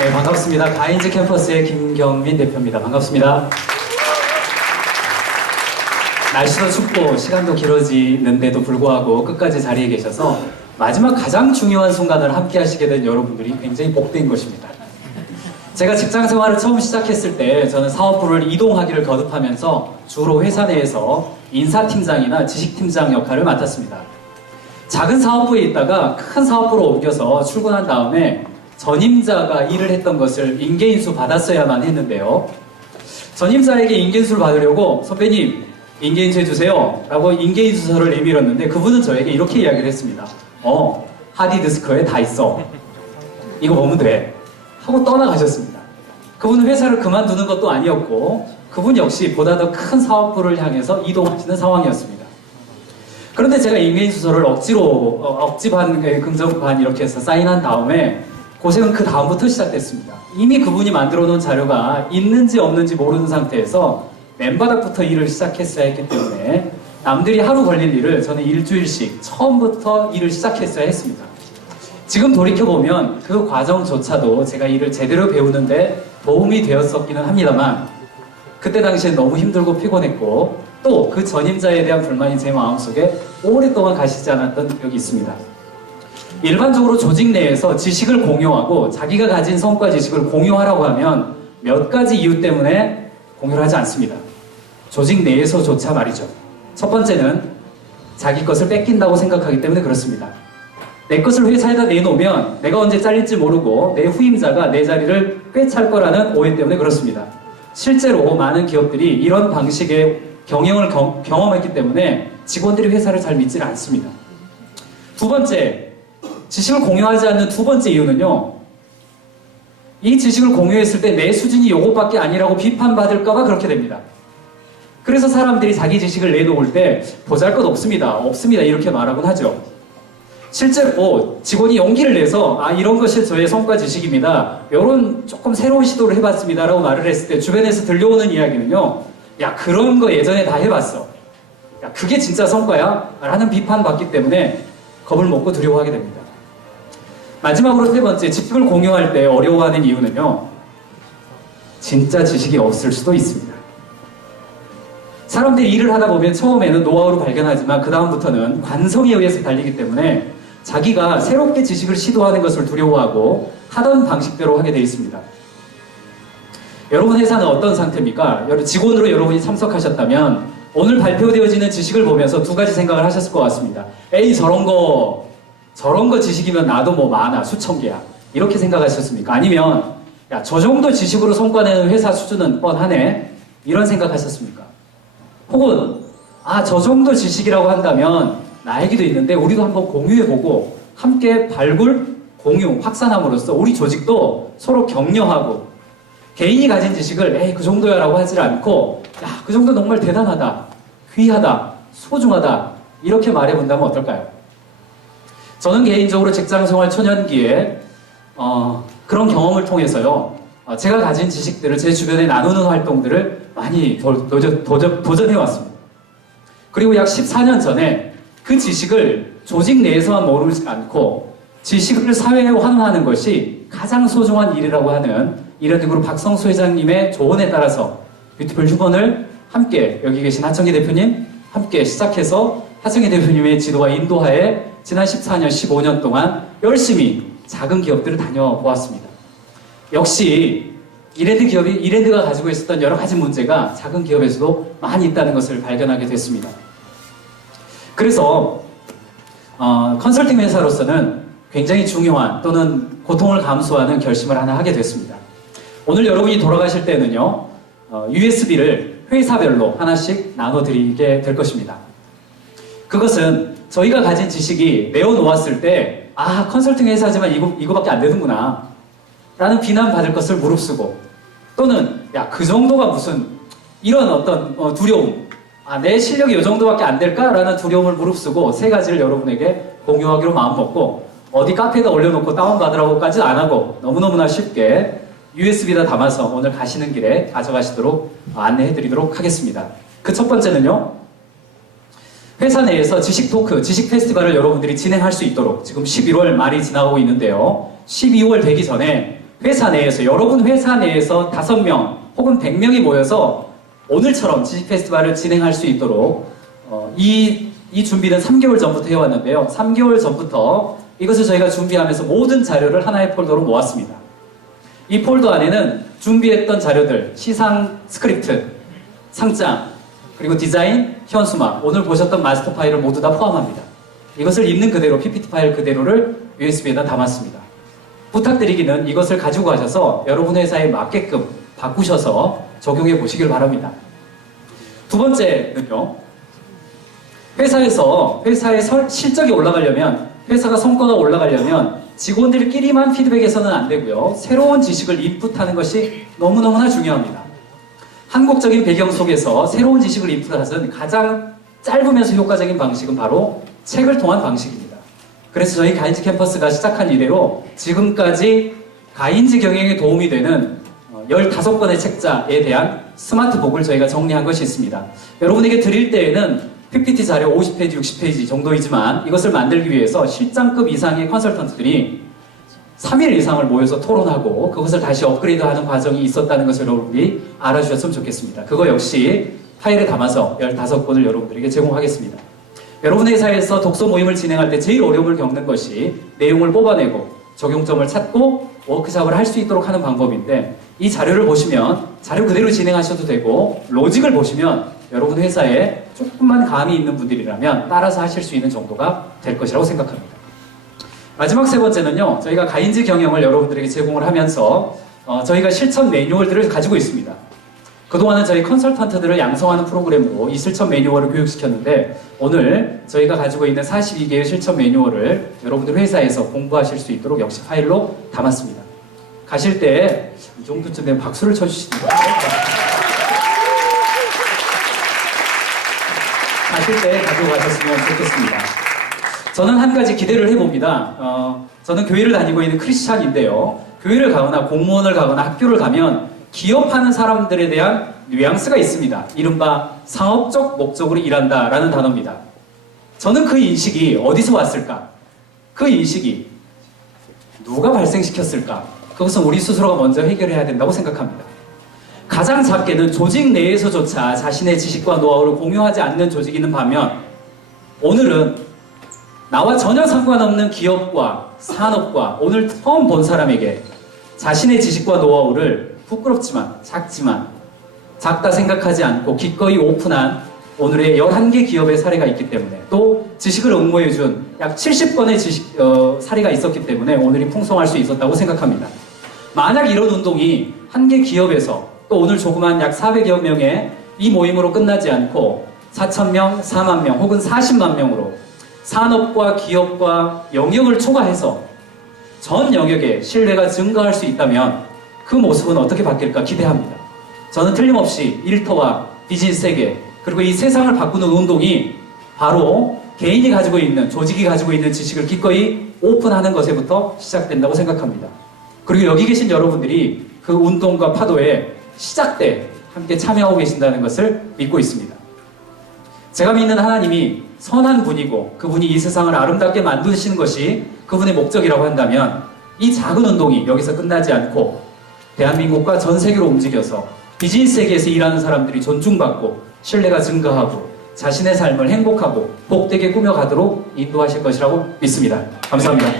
네, 반갑습니다. 가인즈 캠퍼스의 김경민 대표입니다. 반갑습니다. 날씨도 춥고 시간도 길어지는데도 불구하고 끝까지 자리에 계셔서 마지막 가장 중요한 순간을 함께 하시게 된 여러분들이 굉장히 복된 것입니다. 제가 직장 생활을 처음 시작했을 때 저는 사업부를 이동하기를 거듭하면서 주로 회사 내에서 인사팀장이나 지식팀장 역할을 맡았습니다. 작은 사업부에 있다가 큰 사업부로 옮겨서 출근한 다음에 전임자가 일을 했던 것을 인계인수 받았어야만 했는데요. 전임자에게 인계인수를 받으려고 선배님 인계인수 해주세요 라고 인계인수서를 내밀었는데 그분은 저에게 이렇게 이야기를 했습니다. 하드디스크에 다 있어. 이거 보면 돼. 하고 떠나가셨습니다. 그분은 회사를 그만두는 것도 아니었고 그분 역시 보다 더 큰 사업부를 향해서 이동하시는 상황이었습니다. 그런데 제가 인계인수서를 억지 반, 긍정 반 이렇게 해서 사인한 다음에 고생은 그 다음부터 시작됐습니다. 이미 그분이 만들어 놓은 자료가 있는지 없는지 모르는 상태에서 맨바닥부터 일을 시작했어야 했기 때문에 남들이 하루 걸릴 일을 저는 일주일씩 처음부터 일을 시작했어야 했습니다. 지금 돌이켜보면 그 과정조차도 제가 일을 제대로 배우는데 도움이 되었었기는 합니다만 그때 당시엔 너무 힘들고 피곤했고 또 그 전임자에 대한 불만이 제 마음속에 오랫동안 가시지 않았던 기억이 있습니다. 일반적으로 조직 내에서 지식을 공유하고 자기가 가진 성과 지식을 공유하라고 하면 몇 가지 이유 때문에 공유를 하지 않습니다. 조직 내에서조차 말이죠. 첫 번째는 자기 것을 뺏긴다고 생각하기 때문에 그렇습니다. 내 것을 회사에다 내놓으면 내가 언제 잘릴지 모르고 내 후임자가 내 자리를 꿰찰 거라는 오해 때문에 그렇습니다. 실제로 많은 기업들이 이런 방식의 경영을 경험했기 때문에 직원들이 회사를 잘 믿지는 않습니다. 두 번째, 지식을 공유하지 않는 두 번째 이유는요. 이 지식을 공유했을 때 내 수준이 이것밖에 아니라고 비판받을까봐 그렇게 됩니다. 그래서 사람들이 자기 지식을 내놓을 때 보잘것없습니다. 이렇게 말하곤 하죠. 실제로 직원이 용기를 내서 이런 것이 저의 성과 지식입니다. 이런 조금 새로운 시도를 해봤습니다. 라고 말을 했을 때 주변에서 들려오는 이야기는요. 야 그런 거 예전에 다 해봤어. 야 그게 진짜 성과야? 라는 비판받기 때문에 겁을 먹고 두려워하게 됩니다. 마지막으로 세 번째, 지식을 공유할 때 어려워하는 이유는요. 진짜 지식이 없을 수도 있습니다. 사람들이 일을 하다 보면 처음에는 노하우로 발견하지만 그 다음부터는 관성에 의해서 달리기 때문에 자기가 새롭게 지식을 시도하는 것을 두려워하고 하던 방식대로 하게 되어 있습니다. 여러분 회사는 어떤 상태입니까? 직원으로 여러분이 참석하셨다면 오늘 발표되어지는 지식을 보면서 두 가지 생각을 하셨을 것 같습니다. 에이 저런 거 지식이면 나도 뭐 많아 수천 개야 이렇게 생각하셨습니까? 아니면 야 저 정도 지식으로 성과내는 회사 수준은 뻔하네 이런 생각하셨습니까? 혹은 저 정도 지식이라고 한다면 나에게도 있는데 우리도 한번 공유해보고 함께 발굴, 공유, 확산함으로써 우리 조직도 서로 격려하고 개인이 가진 지식을 에이 그 정도야 라고 하지 않고 야 그 정도 정말 대단하다, 귀하다, 소중하다 이렇게 말해본다면 어떨까요? 저는 개인적으로 직장생활 초년기에 그런 경험을 통해서요 제가 가진 지식들을 제 주변에 나누는 활동들을 많이 도전해왔습니다. 그리고 약 14년 전에 그 지식을 조직 내에서만 모르지 않고 지식을 사회에 환원하는 것이 가장 소중한 일이라고 하는 이런식으로 박성수 회장님의 조언에 따라서 뷰티풀 휴먼을 함께 여기 계신 하청기 대표님 함께 시작해서 하청기 대표님의 지도와 인도하에 지난 14년, 15년 동안 열심히 작은 기업들을 다녀보았습니다. 역시 이랜드가 가지고 있었던 여러 가지 문제가 작은 기업에서도 많이 있다는 것을 발견하게 됐습니다. 그래서 컨설팅 회사로서는 굉장히 중요한 또는 고통을 감수하는 결심을 하나 하게 됐습니다. 오늘 여러분이 돌아가실 때는요 USB를 회사별로 하나씩 나눠드리게 될 것입니다. 그것은 저희가 가진 지식이 내어놓았을 때 컨설팅 회사지만 이거밖에 안 되는구나 라는 비난받을 것을 무릅쓰고 또는 야 그 정도가 무슨 이런 어떤 두려움 내 실력이 이 정도밖에 안 될까? 라는 두려움을 무릅쓰고 세 가지를 여러분에게 공유하기로 마음먹고 어디 카페에다 올려놓고 다운받으라고까지 안 하고 너무너무나 쉽게 USB에다 담아서 오늘 가시는 길에 가져가시도록 안내해드리도록 하겠습니다. 그 첫 번째는요. 회사 내에서 지식 토크, 지식 페스티벌을 여러분들이 진행할 수 있도록 지금 11월 말이 지나가고 있는데요. 12월 되기 전에 회사 내에서, 여러분 회사 내에서 5명 혹은 100명이 모여서 오늘처럼 지식 페스티벌을 진행할 수 있도록 이 준비는 3개월 전부터 해왔는데요. 3개월 전부터 이것을 저희가 준비하면서 모든 자료를 하나의 폴더로 모았습니다. 이 폴더 안에는 준비했던 자료들, 시상 스크립트, 상장, 그리고 디자인, 현수막, 오늘 보셨던 마스터 파일을 모두 다 포함합니다. 이것을 있는 그대로, PPT 파일 그대로를 USB에다 담았습니다. 부탁드리기는 이것을 가지고 가셔서 여러분 회사에 맞게끔 바꾸셔서 적용해 보시길 바랍니다. 두 번째는요, 회사의 실적이 올라가려면, 회사가 성과가 올라가려면 직원들끼리만 피드백해서는 안 되고요. 새로운 지식을 인풋하는 것이 너무너무나 중요합니다. 한국적인 배경 속에서 새로운 지식을 인풋하는 가장 짧으면서 효과적인 방식은 바로 책을 통한 방식입니다. 그래서 저희 가인즈 캠퍼스가 시작한 이래로 지금까지 가인즈 경영에 도움이 되는 15권의 책자에 대한 스마트북을 저희가 정리한 것이 있습니다. 여러분에게 드릴 때에는 PPT 자료 50페이지, 60페이지 정도이지만 이것을 만들기 위해서 실장급 이상의 컨설턴트들이 3일 이상을 모여서 토론하고 그것을 다시 업그레이드하는 과정이 있었다는 것을 여러분들이 알아주셨으면 좋겠습니다. 그거 역시 파일에 담아서 15권을 여러분들에게 제공하겠습니다. 여러분 회사에서 독서 모임을 진행할 때 제일 어려움을 겪는 것이 내용을 뽑아내고 적용점을 찾고 워크샵을 할 수 있도록 하는 방법인데, 이 자료를 보시면 자료 그대로 진행하셔도 되고, 로직을 보시면 여러분 회사에 조금만 감이 있는 분들이라면 따라서 하실 수 있는 정도가 될 것이라고 생각합니다. 마지막 세 번째는요, 저희가 가인즈 경영을 여러분들에게 제공을 하면서 저희가 실천 매뉴얼들을 가지고 있습니다. 그동안은 저희 컨설턴트들을 양성하는 프로그램으로 이 실천 매뉴얼을 교육시켰는데, 오늘 저희가 가지고 있는 42개의 실천 매뉴얼을 여러분들 회사에서 공부하실 수 있도록 역시 파일로 담았습니다. 가실 때 이 정도쯤 되면 박수를 쳐주시는 거예요. 가실 때 가지고 가셨으면 좋겠습니다. 저는 한 가지 기대를 해봅니다. 저는 교회를 다니고 있는 크리스찬인데요. 교회를 가거나 공무원을 가거나 학교를 가면 기업하는 사람들에 대한 뉘앙스가 있습니다. 이른바 상업적 목적으로 일한다라는 단어입니다. 저는 그 인식이 어디서 왔을까? 그 인식이 누가 발생시켰을까? 그것은 우리 스스로가 먼저 해결해야 된다고 생각합니다. 가장 작게는 조직 내에서조차 자신의 지식과 노하우를 공유하지 않는 조직이 있는 반면, 오늘은 나와 전혀 상관없는 기업과 산업과 오늘 처음 본 사람에게 자신의 지식과 노하우를 부끄럽지만 작다 생각하지 않고 기꺼이 오픈한 오늘의 11개 기업의 사례가 있기 때문에, 또 지식을 응모해준 약 70건의 사례가 있었기 때문에 오늘이 풍성할 수 있었다고 생각합니다. 만약 이런 운동이 한 개 기업에서 또 오늘 조그만 약 400여 명의 이 모임으로 끝나지 않고 4,000명, 4만 명 혹은 40만 명으로 산업과 기업과 영역을 초과해서 전 영역에 신뢰가 증가할 수 있다면 그 모습은 어떻게 바뀔까 기대합니다. 저는 틀림없이 일터와 비즈니스 세계, 그리고 이 세상을 바꾸는 운동이 바로 개인이 가지고 있는, 조직이 가지고 있는 지식을 기꺼이 오픈하는 것에부터 시작된다고 생각합니다. 그리고 여기 계신 여러분들이 그 운동과 파도에 시작 때 함께 참여하고 계신다는 것을 믿고 있습니다. 제가 믿는 하나님이 선한 분이고 그분이 이 세상을 아름답게 만드시는 것이 그분의 목적이라고 한다면, 이 작은 운동이 여기서 끝나지 않고 대한민국과 전 세계로 움직여서 비즈니스 세계에서 일하는 사람들이 존중받고 신뢰가 증가하고 자신의 삶을 행복하고 복되게 꾸며가도록 인도하실 것이라고 믿습니다. 감사합니다.